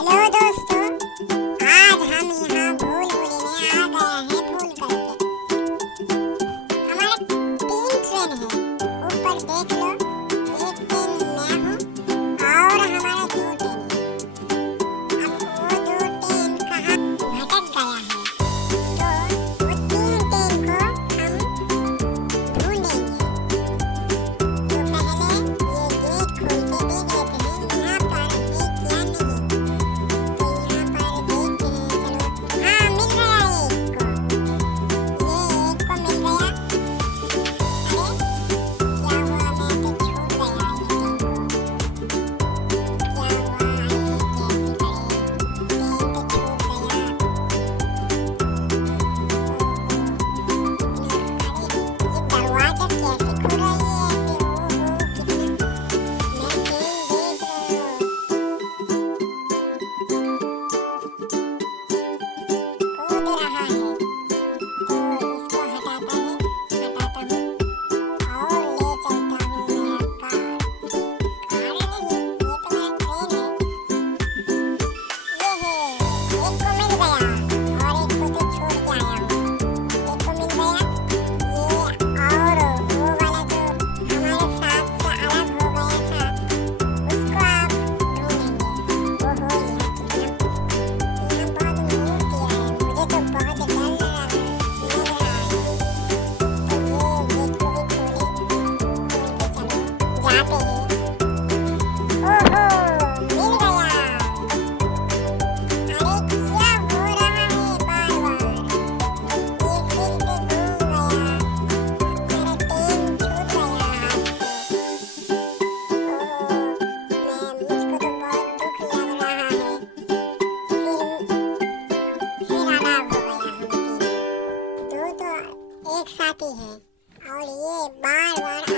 Hello दोस्तों, आज हम यहाँ भूलभुली में आ गए हैं भूल करके। हमारे 3 ट्रेन है, ऊपर देख लो। एक ट्रेन मैं हूँ और हमारा 2 ट्रेन है। अब वो 2 ट्रेन कहाँ भटक गया है, तो वो 3 ट्रेन को हम ढूंढेंगे। तो पहले ये गेट खोल के देख लेते हैं यहाँ पर है क्या नहीं। एक साथी है और ये बार बार